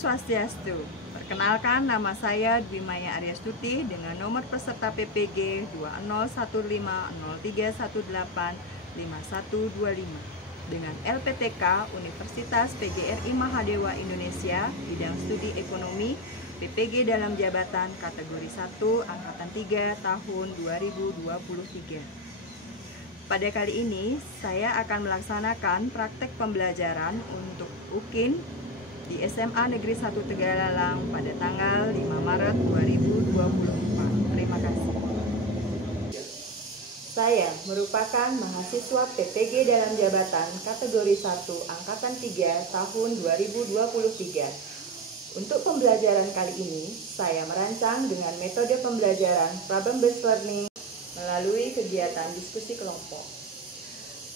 Swastiastu. Perkenalkan, nama saya Dwi Maya Aryastuti dengan nomor peserta PPG 2013185125 dengan LPTK Universitas PGRI Mahadewa Indonesia bidang studi ekonomi PPG dalam jabatan kategori 1 angkatan 3 tahun 2023. Pada kali ini saya akan melaksanakan praktek pembelajaran untuk UKIN di SMA Negeri 1 Tegalalang pada tanggal 5 Maret 2024. Terima kasih. Saya merupakan mahasiswa PPG dalam jabatan kategori 1 angkatan 3 tahun 2023. Untuk pembelajaran kali ini, saya merancang dengan metode pembelajaran problem-based learning melalui kegiatan diskusi kelompok.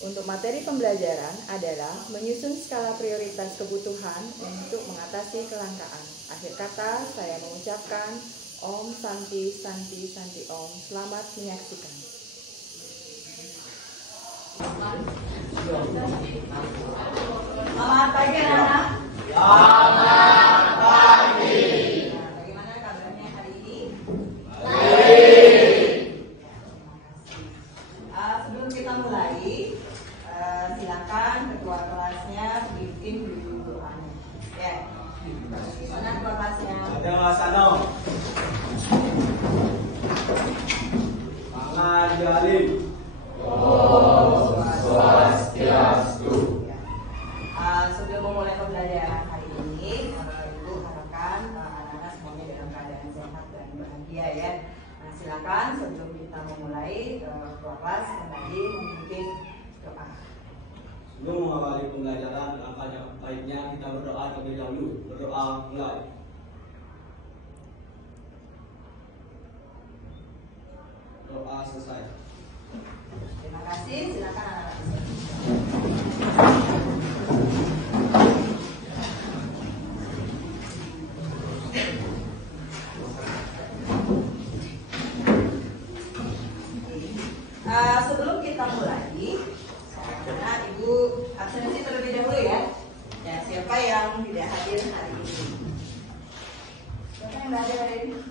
Untuk materi pembelajaran adalah menyusun skala prioritas kebutuhan untuk mengatasi kelangkaan. Akhir kata, saya mengucapkan Om Santi Santi Santi Om. Selamat menyaksikan. Selamat pagi anak-anak. Selamat pagi. Nah, bagaimana kabarnya hari ini? Baik. Sebelum kita mulai, silakan ketua kelasnya bikin dulu doanya. Ya. Mana ketua kelasnya? Ada Mas Ano. Tangan Jalim. Om Swastiastu. Sebelum memulai pembelajaran hari ini, Ibu harapkan anak-anak semuanya dalam keadaan sehat dan bahagia ya. Nah, silakan sebelum kita memulai ketua kelas kembali memimpin doa. Sebelum mengawali pembelajaran, angkanya baiknya kita berdoa terlebih dahulu. Berdoa mulai. Doa selesai. Terima kasih. Silakan anak-anak. Sebelum kita mulai, karena Ibu absensi terlebih dahulu ya. Ya, siapa yang tidak hadir hari ini? Siapa yang tidak hadir hari ini?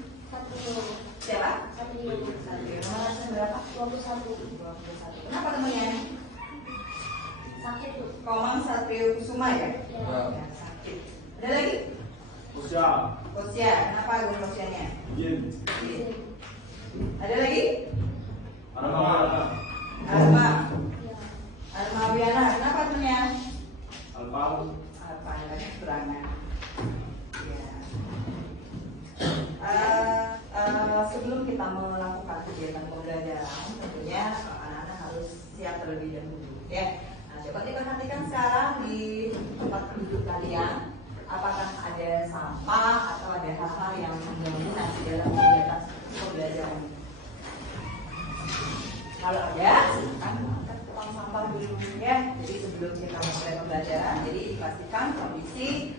Siapa? Satrio. Nomor absen berapa? 21. Kenapa temannya? Sakit tuh. Komang Satrio Kusuma ya? Ya. Ya, sakit. Ada lagi? Posya. Posya. Kenapa gue posyanya? Jin. Ada lagi? Arma. Arma. Arma Wiana. Kenapa temannya? Alpau. Apa ada kekurangan? Ya. Sebelum kita melakukan kegiatan pembelajaran, tentunya anak-anak harus siap terlebih dahulu. Ya. Nah, coba diperhatikan sekarang di tempat duduk kalian, apakah ada sampah atau ada hal-hal yang mengganggu nanti dalam kegiatan pembelajaran ini? Kalau ada, silakan angkat tukang sampah dulu ya. Jadi sebelum kita mulai pembelajaran, jadi dipastikan kondisi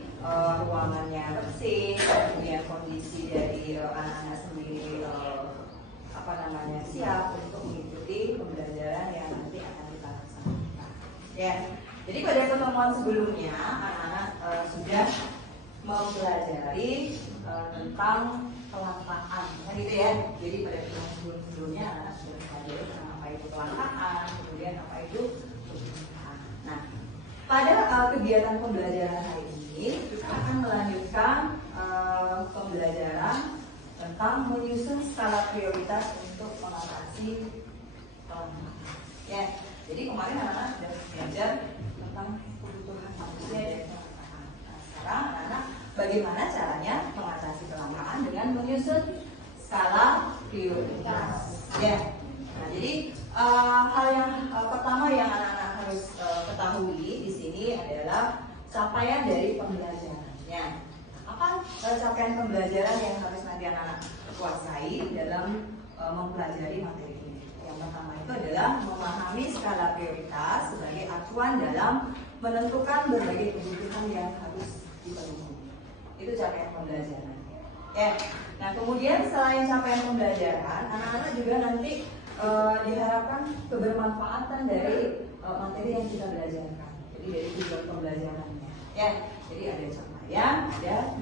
ruangannya bersih, kemudian kondisi dari anak-anak sendiri siap untuk mengikuti pembelajaran yang nanti akan kita laksanakan. Ya, jadi pada pertemuan sebelumnya anak-anak sudah mempelajari tentang kelangkaan, kan gitu ya. Jadi pada pertemuan sebelumnya anak-anak sudah mempelajari tentang apa itu kelangkaan, kemudian apa itu kebutuhan. Nah, pada kegiatan pembelajaran hari ini kita akan melanjutkan pembelajaran tentang menyusun skala prioritas untuk mengatasi kelangkaan. Ya, jadi kemarin anak-anak sudah belajar tentang kebutuhan manusia dan kelangkaan. Nah, sekarang anak-anak bagaimana caranya mengatasi kelangkaan dengan menyusun skala prioritas. Ya, nah jadi hal yang pertama yang anak-anak harus ketahui di sini adalah capaian dari pembelajarannya. Apa capaian pembelajaran yang harus nanti anak-anak kuasai dalam mempelajari materi ini? Yang pertama itu adalah memahami skala prioritas sebagai acuan dalam menentukan berbagai kebutuhan yang harus dipenuhi. Itu capaian pembelajaran. Ya. Nah, kemudian selain capaian pembelajaran, anak-anak juga nanti diharapkan kebermanfaatan dari materi yang kita belajarkan. Jadi dari tujuan pembelajarannya. Ya, jadi ada capaian, ada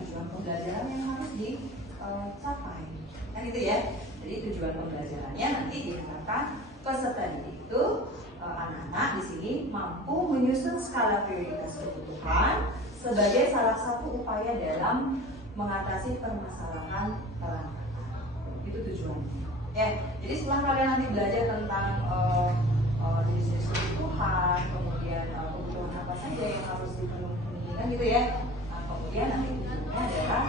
anak-anak di sini mampu menyusun skala prioritas kebutuhan sebagai salah satu upaya dalam mengatasi permasalahan kelangkaan. Itu tujuannya. Ya, jadi setelah kalian nanti belajar tentang jenis-jenis kebutuhan, kemudian kebutuhan apa saja yang harus dipenuhi kan gitu ya. Nah, kemudian nanti tujuannya adalah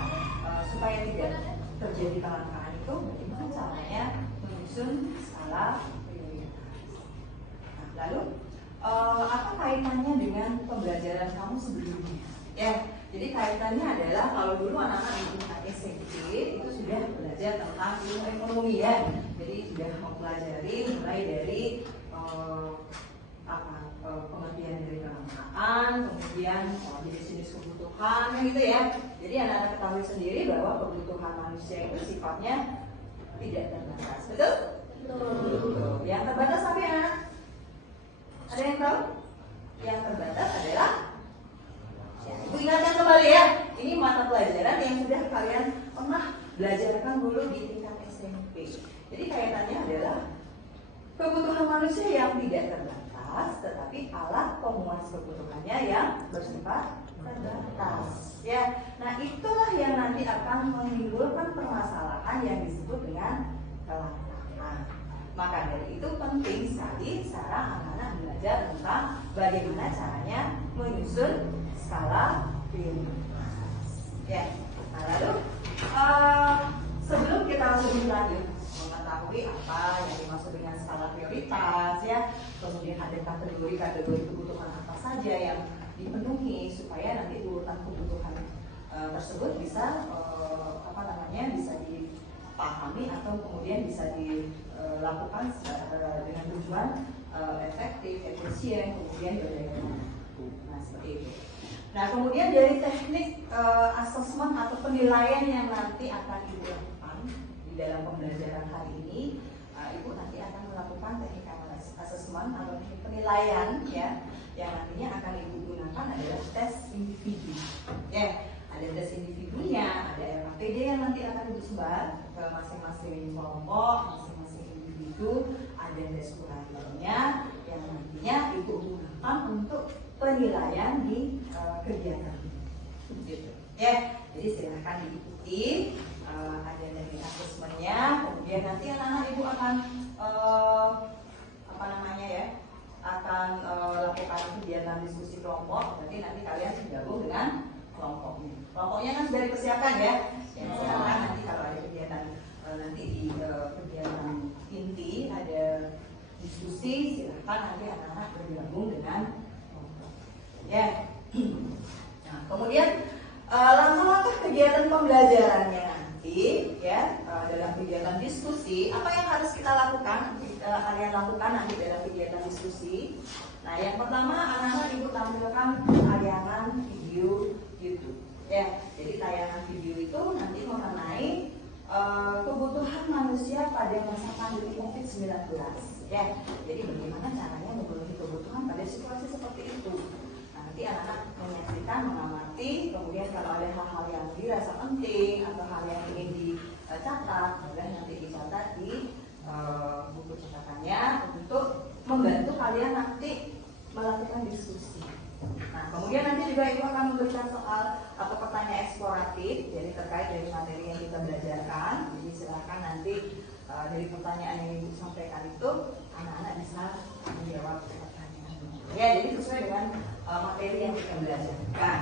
supaya tidak terjadi kelangkaan itu bagaimana caranya menyusun skala prioritas. Nah, lalu apa kaitannya dengan pembelajaran kamu sebelumnya? Ya, jadi kaitannya adalah kalau dulu anak-anak di tingkat SMP itu sudah belajar tentang ilmu ekonomi ya. Jadi sudah mempelajari mulai dari pengertian dari kelangkaan, kemudian jenis-jenis kebutuhan, kan gitu ya. Jadi anak-anak ketahui sendiri bahwa kebutuhan manusia itu sifatnya tidak terbatas, betul? Betul. Yang terbatas apa ya? Ada yang tahu? Yang terbatas adalah, ya, Ibu ingatkan kembali ya, ini mata pelajaran yang sudah kalian pernah belajarkan dulu di tingkat SMP. Jadi kaitannya adalah kebutuhan manusia yang tidak terbatas, tetapi alat pemuas kebutuhannya yang bersifat terbatas. Ya, nah itulah yang nanti akan menimbulkan permasalahan yang disebut dengan kelangkaan. Maka dari itu penting sekali sekarang anak-anak belajar tentang bagaimana caranya menyusun skala prioritas. Ya, nah lalu sebelum kita lebih lanjut mengetahui apa yang dimaksud dengan skala prioritas, ya, kemudian ada kategori kebutuhan apa saja yang dipenuhi supaya nanti urutan kebutuhan tersebut bisa bisa dipahami atau kemudian bisa dilakukan dengan tujuan efektif, efisien, kemudian berdaya. Nah, seperti itu. Nah, kemudian dari teknik asesmen atau penilaian yang nanti akan Ibu lakukan di dalam pembelajaran hari ini, Ibu nanti akan melakukan teknik asesmen atau teknik penilaian ya, yang nantinya akan Ibu gunakan adalah tes individu. Ya, ada tes individunya, ada RAPD yang nanti akan Ibu sebar ke masing-masing kelompok, masing-masing individu, ada tes kurangnya yang nantinya Ibu gunakan untuk penilaian di kegiatan gitu. Ya, jadi silahkan diikuti, ada dari asesmennya, kemudian nanti anak-anak Ibu akan akan lakukan kegiatan diskusi kelompok. Nanti kalian gabung dengan kelompoknya. Kelompoknya kan sudah dipersiapkan ya. Yang sekarang nanti kalau ada kegiatan nanti di kegiatan inti ada diskusi, silahkan nanti anak-anak bergabung dengan kelompok. Ya. Nah, kemudian langkah-langkah kegiatan pembelajarannya nanti ya, dalam kegiatan diskusi apa yang harus kita lakukan, kalian lakukan nanti dalam kegiatan diskusi. Nah, yang pertama anak-anak Ibu tampilkan tayangan video YouTube ya. Jadi tayangan video itu nanti mengenai kebutuhan manusia pada masa pandemi COVID-19 ya. Jadi bagaimana caranya memenuhi kebutuhan pada situasi seperti itu. Nanti anak-anak menyaksikan, mengamati, kemudian kalau ada hal-hal yang dirasa penting atau hal yang ingin dicatat, kemudian nanti dicatat di buku catatannya untuk membantu kalian nanti melakukan diskusi. Nah, kemudian nanti juga Ibu akan memberikan soal atau pertanyaan eksploratif, jadi terkait dari materi yang kita belajarkan. Jadi silakan nanti dari pertanyaan yang Ibu sampaikan itu anak-anak bisa menjawab pertanyaan. Ya, jadi sesuai dengan materi yang kita belajarkan.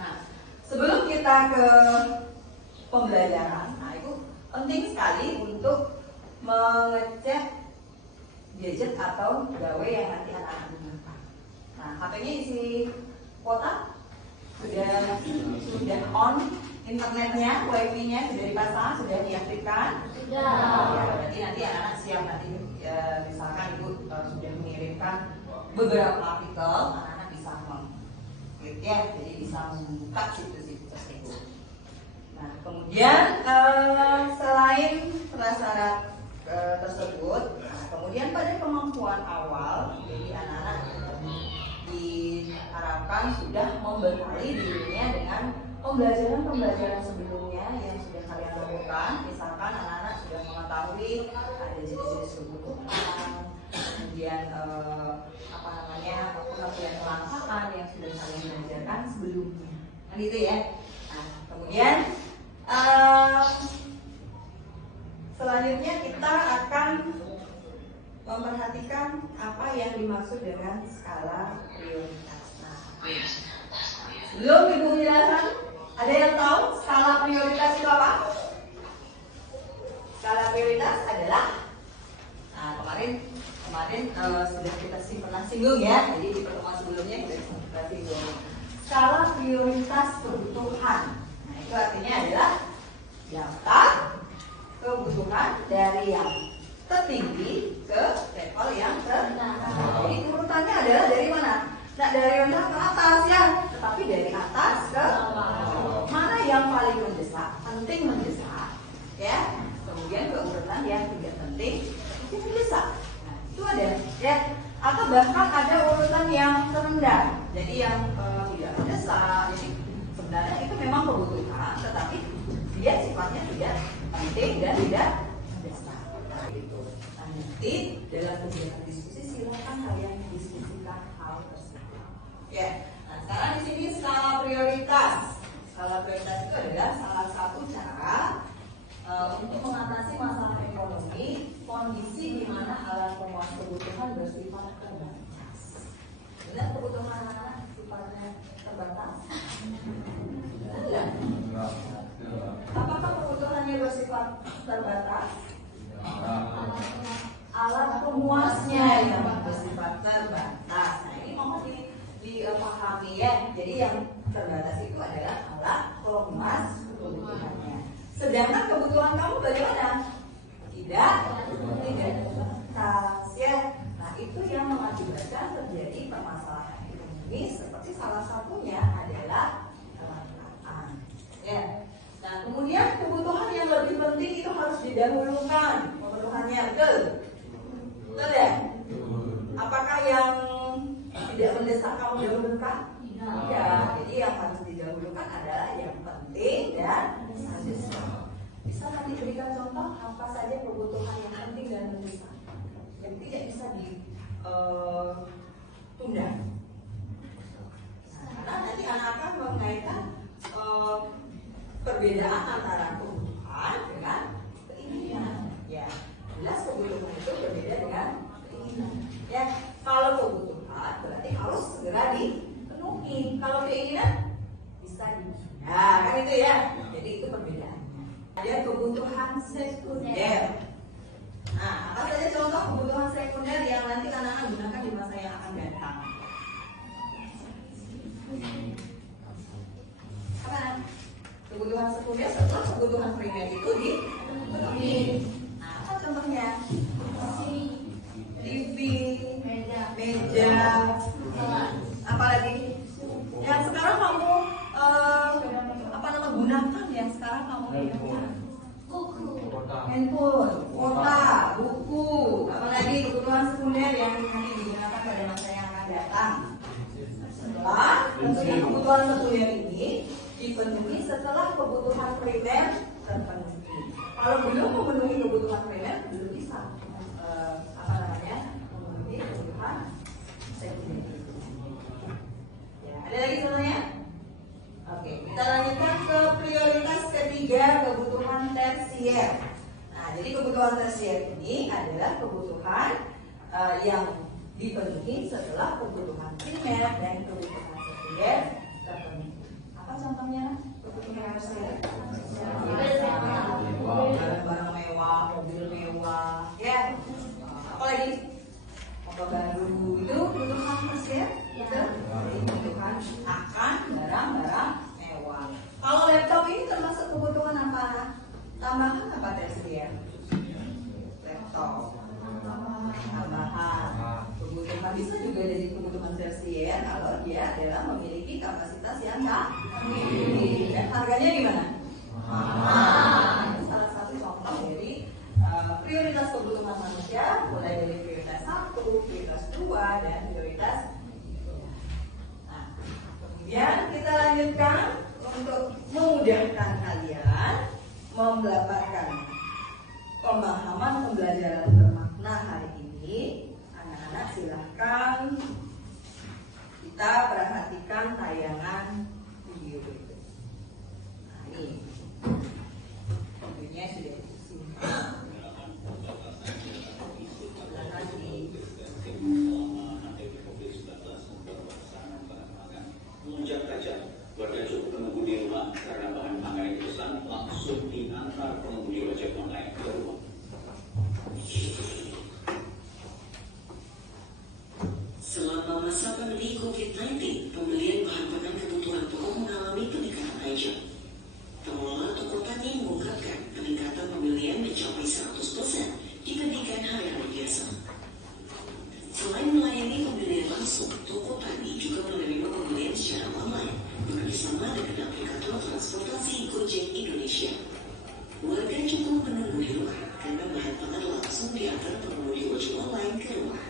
Nah, sebelum kita ke pembelajaran, nah itu penting sekali untuk mengecek gadget atau gawai yang nanti anak-anak gunakan. Nah, HP-nya isi kuota, sudah on internetnya, wifi-nya sudah dipasang, sudah diaktifkan. Sudah. Ya, berarti nanti anak-anak siap nanti misalkan Ibu sudah mengirimkan beberapa artikel, anak-anak bisa mengklik ya, jadi bisa membuka situs-situs tersebut. Nah, kemudian selain prasyarat tersebut, nah, kemudian pada kemampuan awal, jadi anak-anak diharapkan sudah membekali dirinya dengan pembelajaran sebelumnya yang sudah kalian lakukan. Misalkan anak-anak sudah mengetahui ada jenis-jenis kebutuhan, kemudian kemudian pengertian kelangkaan yang sudah kalian belajarkan sebelumnya, kan gitu ya. Nah, kemudian selanjutnya kita akan memperhatikan apa yang dimaksud dengan skala prioritas. Nah, sebelum Ibu menjelaskan, ada yang tahu skala prioritas itu apa? Skala prioritas adalah, nah kemarin sudah kita pernah singgung ya, jadi di pertemuan sebelumnya kita singgung skala prioritas kebutuhan. Nah, itu artinya adalah daftar kebutuhan dari yang tertinggi ke level yang terendah. Jadi urutannya adalah dari mana? Nah, dari rendah ke atas ya, tetapi dari atas ke bawah. Mana yang paling mendesak, penting mendesak, ya. Kemudian ke urutan yang tidak penting, tapi mendesak. Nah, itu ada, ya. Atau bahkan ada urutan yang terendah, jadi yang tidak mendesak. Jadi sebenarnya itu memang kebutuhan, tetapi dia sifatnya tidak penting dan tidak mendesak. Nah, itu. Nah, nanti dalam kegiatan diskusi silakan kalian diskusikan hal tersebut. Ya. Nah, sekarang di sini skala prioritas. Skala prioritas itu adalah salah satu cara untuk mengatasi masalah ekonomi, kondisi di mana alat pemenuhan kebutuhan bersifat terbatas. Benar kebutuhan anak sifatnya terbatas? Tidak. Apakah kebutuhannya bersifat terbatas? Alat pemuasnya yang bersifat terbatas. Nah, ini mohon dipahami ya. Jadi yang terbatas itu adalah alat pemuas kebutuhannya. Sedangkan kebutuhan kamu bagaimana? Tidak terbatas ya. Nah, itu yang mengakibatkan terjadi permasalahan ekonomi, seperti salah satunya adalah kelangkaan. Ya. Nah, kemudian kebutuhan yang lebih penting itu harus didahulukan pemenuhannya, betul ya? Apakah yang tidak mendesak kamu dahulukan? Tidak. Jadi yang harus didahulukan adalah yang penting dan mendesak. Bisa nanti berikan contoh apa saja kebutuhan yang penting dan mendesak yang tidak bisa ditunda. Karena nanti anak akan mengaitkan perbedaan antara kebutuhan dengan keinginan. Ya, jelas kebutuhan itu berbeda dengan keinginan. Ya, kalau kebutuhan berarti harus segera dipenuhi. Kalau keinginan bisa ditunda, kan itu ya. Jadi itu perbedaannya. Ada kebutuhan sekunder. Nah, apa saja contoh kebutuhan sekunder yang nanti anak-anak gunakan di masa yang akan datang? Apa? Kebutuhan sekunder setelah kebutuhan primer itu dipenuhi. Nah, apa contohnya? TV, meja, apalagi yang sekarang kamu gunakan, yang sekarang kamu handphone, kuota, buku, apalagi kebutuhan sekunder yang nanti digunakan pada masa yang akan datang. Setelah tentunya kebutuhan sekunder ini dipenuhi setelah kebutuhan primer terpenuhi. Kalau belum memenuhi kebutuhan primer, belum bisa memenuhi kebutuhan sekunder. Ya, ada lagi contohnya? Oke, kita lanjutkan ke prioritas ketiga, kebutuhan tersier. Nah, jadi kebutuhan tersier ini adalah kebutuhan yang dipenuhi setelah kebutuhan primer dan kebutuhan sekunder terpenuhi. Apa contohnya kebutuhan tersier? Barang mewah, mobil mewah, ya. Apalagi motor baru itu kebutuhan tersier. Kebutuhan akan barang-barang mewah. Kalau laptop ini termasuk kebutuhan apa? Tambahan apa tersier? Laptop tambahan. Kebutuhan bisa juga jadi kebutuhan tersier kalau dia adalah memiliki kapasitas yang tinggi dan harganya gimana? Mahal. Ini salah satu contoh dari prioritas kebutuhan manusia, mulai dari prioritas 1, prioritas 2, dan prioritas. Kemudian kita lanjutkan untuk memudahkan kalian mendapatkan pemahaman pembelajaran bermakna hari ini. Anak-anak Selama masa pandemi COVID-19, pembelian bahan pangan kebutuhan pokok mengalami peningkatan tajam. Pengelola toko tani mengungkapkan peningkatan pembelian mencapai 100% dibandingkan hari-hari biasa. Selain melayani pembelian langsung, toko tani juga menerima pembelian secara online bekerjasama dengan aplikator transportasi Gojek Indonesia. Warga cukup menunggu di rumah karena bahan pangan langsung diantar pengemudi ojek online ke rumah.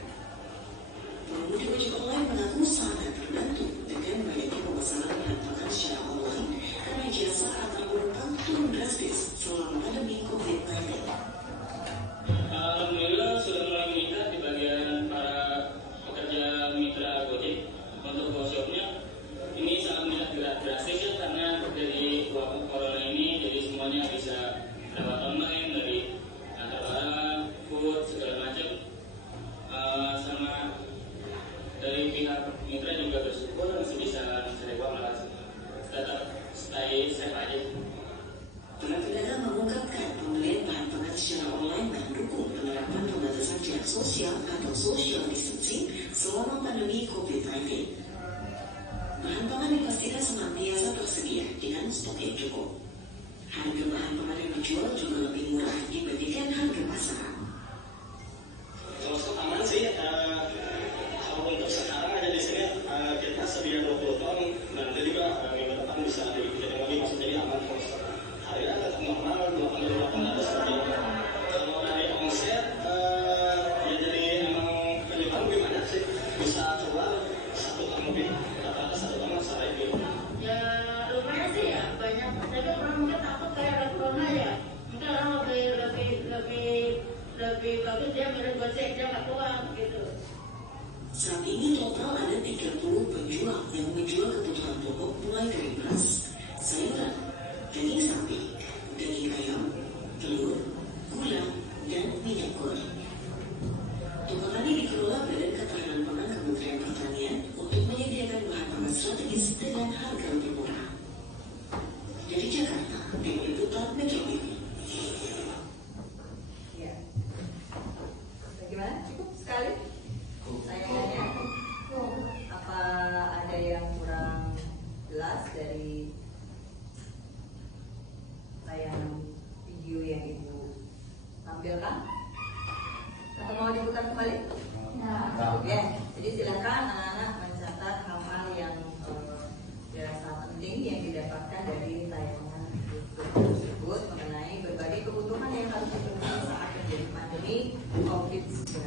Pengemudi ojek online mengaku sangat terbantu dengan banyaknya pemesanan bahan pangan secara online karena jasa antar penumpang turun drastis selama pandemi COVID-19. Alhamdulillah sudah mulai meningkat di bagian para pekerja mitra Gojek. Untuk workshopnya ini sangat meningkat drastis ya, karena dari wabah corona ini jadi semuanya bisa lewat online, dari antar barang, food segala macam. Sama dari pihak mitra juga bersyukur masih bisa menerima, malah tetap stay safe aja. Para pedagang mengungkapkan pembelian bahan pangan secara online mendukung penerapan pembatasan jarak sosial atau social distancing selama pandemi COVID-19. Bahan pangan dipastikan senantiasa tersedia dengan stok yang cukup. Harga bahan pangan yang dijual juga lebih murah dibandingkan harga pasaran. Kalau stok aman sih, kalau untuk sekarang aja di sini kita sedia 20 ton, nanti juga minggu depan bisa dikirim lagi, maksudnya jadi aman terus. Harga tetap normal 8.800 saja. Kalau dari omset, ya jadi emang penjualan gimana sih? Bisa keluar 1 ton lebih, rata-rata 1 ton sehari gitu. Ya lumayan sih ya, banyak. Tapi orang mungkin takut kayak ada corona ya. Mungkin orang lebih bagus dia beli Gojek, dia nggak keluar gitu. Saat ini total ada 30 penjual yang menjual kebutuhan pokok mulai dari beras, sayuran, daging sapi, daging ayam, telur, gula, dan minyak goreng. Toko tani dikelola Badan Ketahanan Pangan Kementerian Pertanian untuk menyediakan bahan pangan strategis dengan harga lebih murah. Dari Jakarta, Tim Liputan Metro TV. Ya. Bagaimana? Cukup sekali? Sayangnya, apa ada yang kurang jelas dari tayangan video yang Ibu tampilkan? Atau mau diputar kembali? Ya, jadi silakan anak-anak mencatat hal-hal yang dirasa penting yang didapatkan dari tayangan tersebut mengenai berbagai kebutuhan yang harus dipenuhi saat terjadi pandemi COVID-19.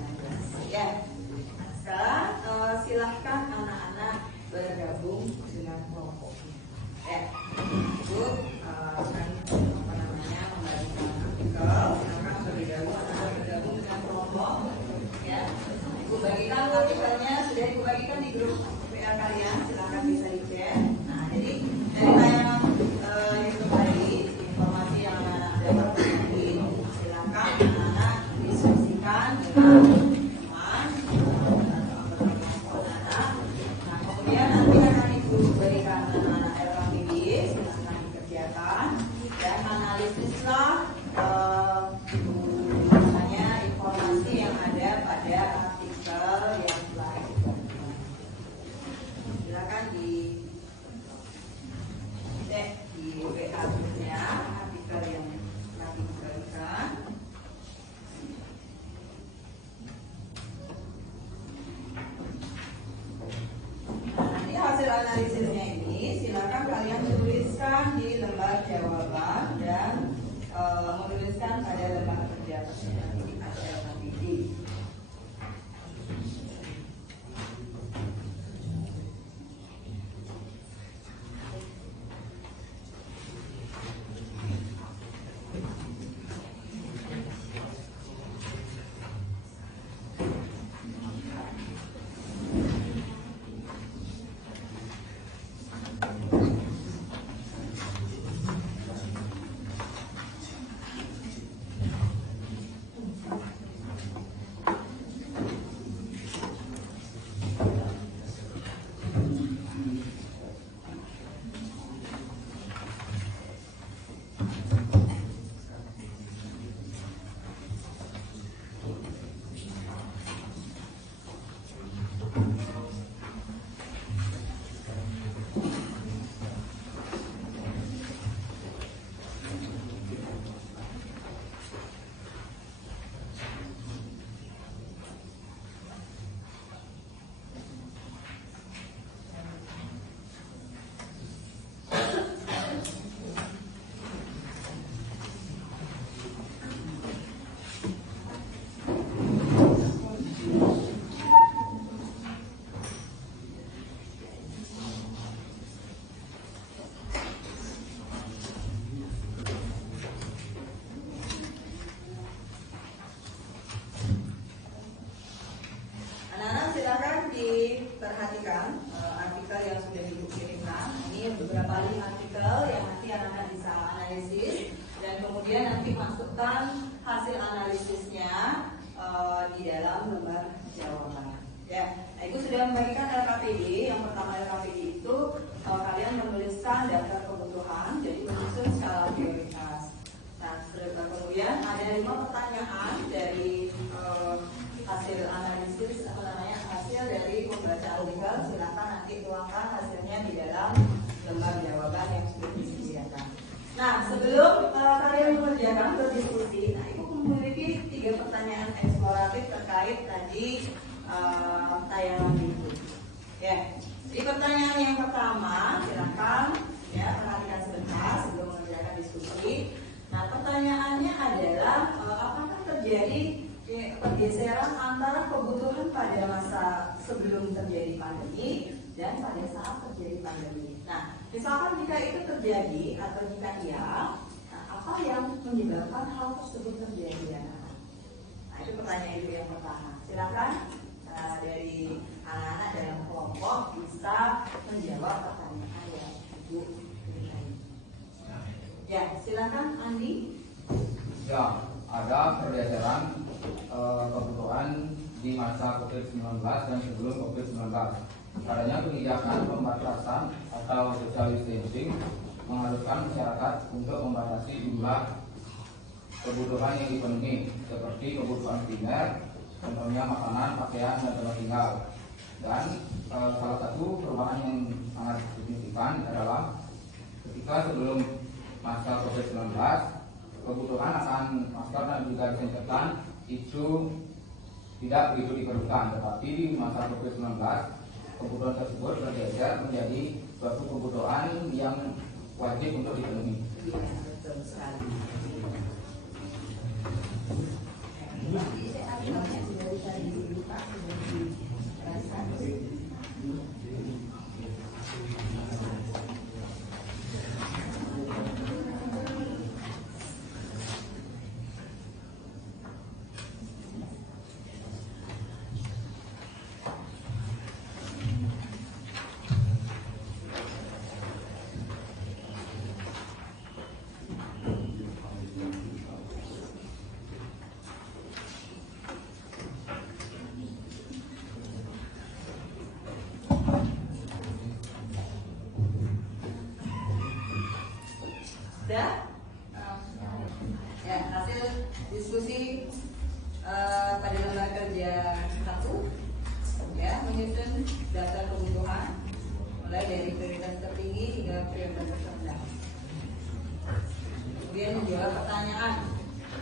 Ya, sekarang silahkan anak-anak bergabung dengan kelompoknya. Ya, Ibu akan membagikan artikel. Silakan terlebih dahulu anak-anak bergabung dengan kelompok. Ya, Ibu bagikan artikelnya, sudah Ibu bagikan di grup WA kalian. Silakan bisa dicek. Nah, jadi dari tayangan YouTube tadi, informasi yang anak-anak dapat tadi, silakan anak-anak diskusikan dengan teman. Nah, kemudian nanti akan Ibu berikan anak-anak LKPD, silakan dikerjakan dan analisislah informasi yang ada pada artikel yang telah dibuat. perhatikan artikel yang sudah Ibu kirimkan. Ini beberapa link artikel yang nanti anak-anak bisa analisis dan kemudian nanti masukkan hasil analisisnya di dalam lembar jawaban. Ya, nah, Ibu sudah membagikan LKPD. Yang pertama LKPD itu kalian menuliskan daftar kebutuhan, jadi menyusun skala prioritas. Nah, kemudian ada 5 pertanyaan dari hasil analisis hasil dari membaca artikel. Silakan nanti tuangkan hasilnya di dalam lembar jawaban yang sudah disediakan. Nah, sebelum kalian mengerjakan berdiskusi, nah Ibu memiliki 3 pertanyaan eksploratif terkait tadi tayangan itu. Ya, jadi pertanyaan yang pertama, silakan ya perhatikan sebentar sebelum mengerjakan diskusi. Nah, pertanyaannya adalah apakah terjadi pergeseran antara kebutuhan pada masa sebelum terjadi pandemi dan pada saat terjadi pandemi. Nah, misalkan jika itu terjadi atau jika iya, nah, apa yang menyebabkan hal tersebut terjadi? Nah, itu pertanyaan Ibu yang pertama. Silakan dari anak-anak dalam kelompok bisa menjawab pertanyaan yang Ibu berikan. Ya, silakan Andi. Ya, ada pergeseran kebutuhan di masa COVID-19 dan sebelum COVID-19. Adanya kebijakan pembatasan atau social distancing mengharuskan masyarakat untuk membatasi jumlah kebutuhan yang dipenuhi, seperti kebutuhan primer, contohnya makanan, pakaian, dan tempat tinggal. Dan salah satu perubahan yang sangat signifikan adalah ketika sebelum masa COVID-19, kebutuhan akan masker dan juga disinfektan itu tidak begitu diperlukan, tetapi di masa COVID-19 kebutuhan tersebut bergeser menjadi suatu kebutuhan yang wajib untuk dipenuhi. Betul sekali. Sudah? Ya, hasil diskusi pada lembar kerja 1 ya, menyusun daftar kebutuhan mulai dari prioritas tertinggi hingga prioritas terrendah. Kemudian menjawab pertanyaan.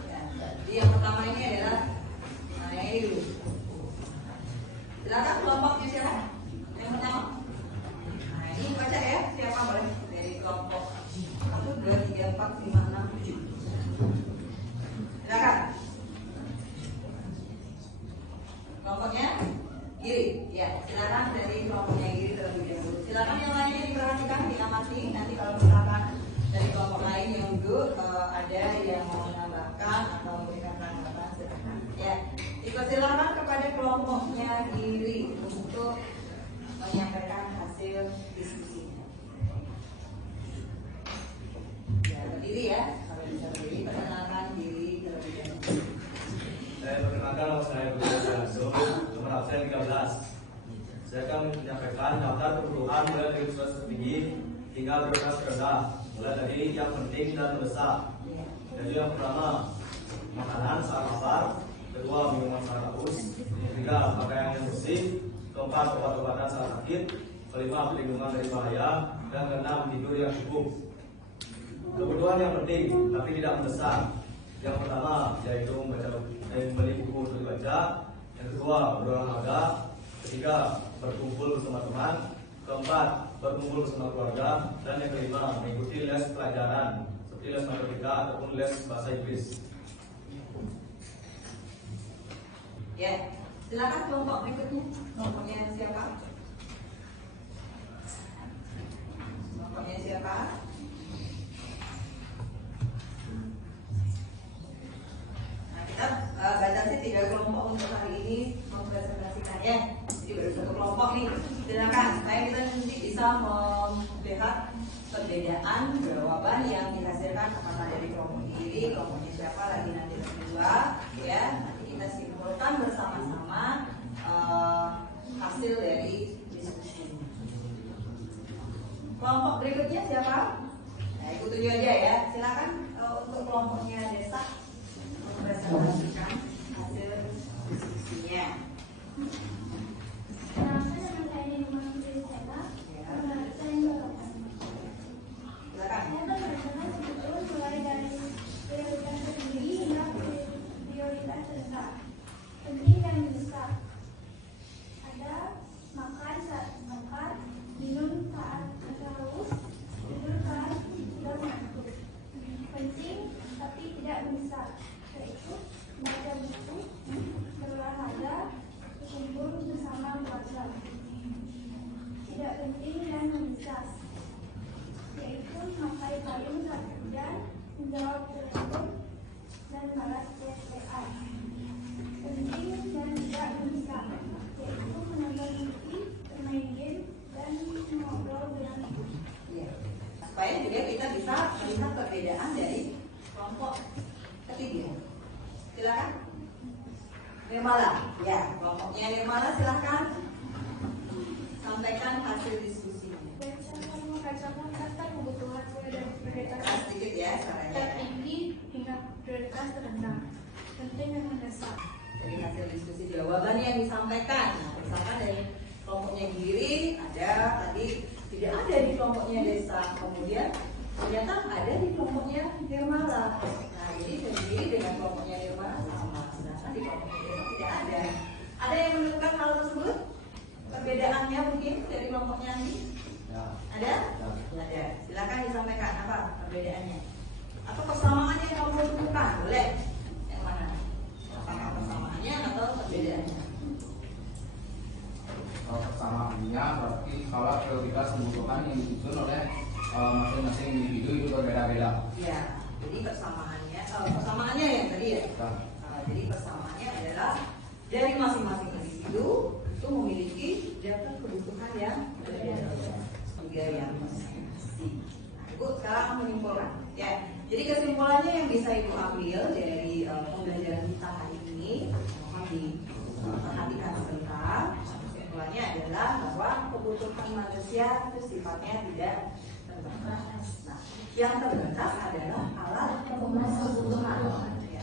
Ya, jadi yang pertama ini adalah yang ini dulu. Silakan kelompoknya siapa? Yang pertama. Nah, ini baca ya, siapa boleh dari kelompok 1, 2, 3, 4, 5, 6, 7. Silakan. Kelompoknya kiri. Ya, silakan dari kelompoknya kiri terlebih dahulu. Silakan yang lainnya diperhatikan, diamati. Nanti kalau misalkan dari kelompok lain yang duduk ada yang mau menambahkan atau memberikan tanggapan, silakan. Ya, dipersilakan kepada kelompoknya kiri untuk menyampaikan hasil diskusinya. Ya, berdiri ya. Kalau bisa berdiri, perkenalkan diri terlebih dahulu. Saya perkenalkan nama saya Budi Langsung, nomor absen 13. Saya akan menyampaikan daftar kebutuhan mulai dari prioritas tertinggi hingga prioritas terendah, mulai dari yang penting dan mendesak. Jadi yang pertama, makanan saat lapar, kedua minuman saat haus, ketiga pakaian yang bersih, keempat obat-obatan saat sakit, kelima perlindungan dari bahaya, dan keenam tidur yang cukup. Kebutuhan yang penting tapi tidak mendesak. Yang pertama yaitu membeli buku untuk dibaca, yang kedua berolahraga, ketiga berkumpul bersama teman, keempat berkumpul bersama keluarga, dan yang kelima mengikuti les pelajaran seperti les matematika ataupun les bahasa Inggris. Ya, silakan kelompok berikutnya. Kelompoknya siapa? Kelompoknya siapa? Nah, kita batasi 3 kelompok untuk hari ini mempresentasikannya. Jadi baru satu kelompok nih. Silakan, supaya kita nanti bisa melihat perbedaan jawaban yang dihasilkan apakah dari kelompok kiri, kelompoknya siapa lagi nanti kedua, ya. Nanti kita simpulkan bersama-sama hasil dari diskusi. Kelompok berikutnya siapa? Nah, ikutin aja ya. Silakan untuk kelompoknya Desa mempresentasikan hasil diskusinya. Tidak penting dan mendesak, yaitu memakai payung saat hujan, menjawab telepon, dan balas WA. Penting dan tidak mendesak, yaitu menonton TV, bermain game, dan mengobrol dengan ibu. Ya. Supaya juga kita bisa melihat perbedaan dari kelompok ketiga. Silakan. Nirmala, ya kelompoknya Nirmala silakan sampaikan hasil diskusinya. Memperhatikan kebutuhan dan prioritas Sedikit ya caranya. tertinggi hingga prioritas terendah. Penting dan mendesak. Dari hasil diskusi jawaban yang disampaikan. Nah, misalkan dari kelompoknya Giri ada tadi tidak ada di kelompoknya Desa, kemudian ternyata ada di kelompoknya Nirmala. Nah, jadi dari Giri dengan kelompoknya Nirmala sama, sedangkan di kelompoknya Desa tidak ada. Ada yang menemukan hal tersebut? Perbedaannya mungkin dari kelompoknya ini? Ya. Ada? Ya. Ada. Silakan disampaikan apa perbedaannya? Atau persamaannya yang kamu temukan? Boleh. Yang mana? Apakah persamaannya atau perbedaannya? Kalau persamaannya berarti kalau prioritas kebutuhan yang disusun oleh masing-masing individu itu berbeda-beda. Ya. Jadi persamaannya yang tadi ya. Jadi persamaannya adalah dari masing-masing individu itu memiliki daftar kebutuhan yang berbeda. Tiga yang masing-masing. Nah, Ibu sekarang menyimpulkan. Ya. Jadi kesimpulannya yang bisa Ibu ambil dari pembelajaran kita hari ini, mohon diperhatikan sebentar. Kesimpulannya adalah bahwa kebutuhan manusia itu sifatnya tidak terbatas. Nah, yang terbatas adalah alat pemenuhan kebutuhan. Ya.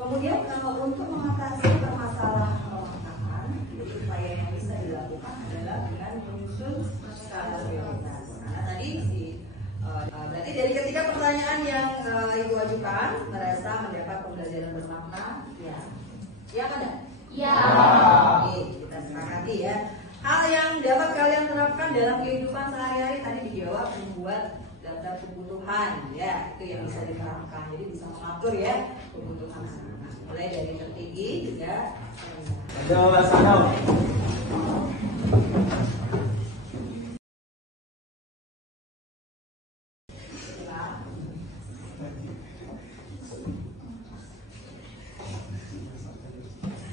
Kemudian kalau untuk mengatasi permasalahan makanan, upaya yang bisa dilakukan adalah dengan menyusun skala prioritas. Karena tadi berarti dari ketiga pertanyaan yang Ibu ajukan merasa mendapat pembelajaran bermakna, ya. Ya kan? Ya. Oke, kita sepakati ya. Hal yang dapat kalian terapkan dalam kehidupan sehari-hari tadi dijawab membuat daftar kebutuhan, ya itu yang bisa diterapkan. Jadi bisa mengatur ya kebutuhan anak-anak, mulai dari tertinggi juga. Ada sanau.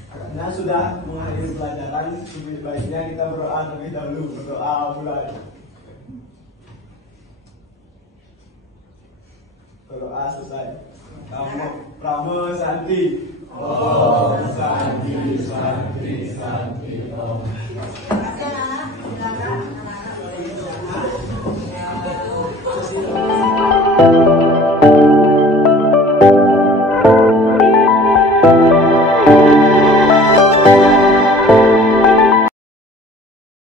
Karena sudah mengakhiri pelajaran, lebih baiknya kita berdoa terlebih dahulu, berdoa mulai. Berdoa selesai. Pramu Santi. Om Santi, Santi, Santi, Om. Terima kasih anak-anak. Silakan anak-anak boleh berdoa.